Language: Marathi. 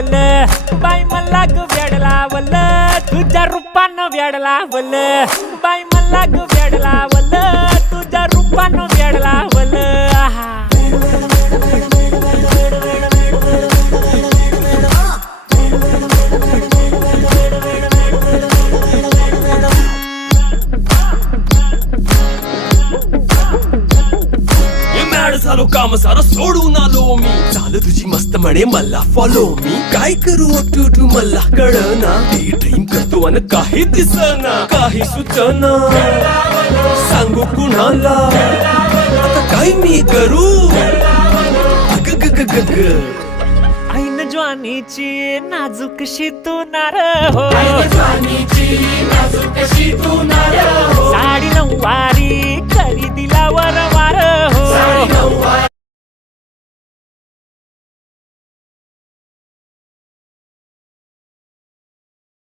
लावल बाई मला ग वेड लावल तुझ्या रूपानं वेड लावल बाई मला ग वेड लावल तुझ्या रूपानं वेड लावल आहा झालो काम सारा सोडून आलो मी झालं तुझी मस्त म्हणे मला फॉलो मी काय करू टू मला कळना ती ड्रीम करतो आणि काही दिसना काही सुचना सांगू कुणाला आता काय मी करू अग ग ग ग ग ऐन ज्वानीची नाजूकशी तू नार हो साडी नऊवारी खरी दिला वर वार हो